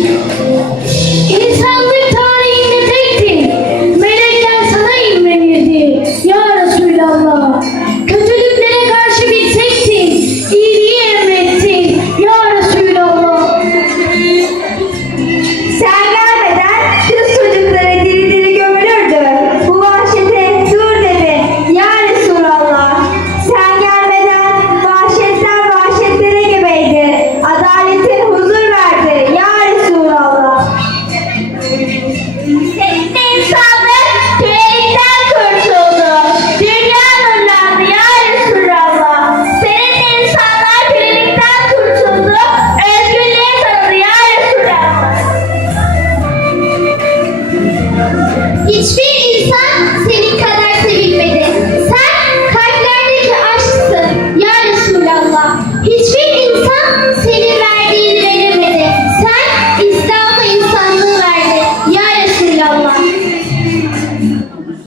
It's how Hiçbir insan senin kadar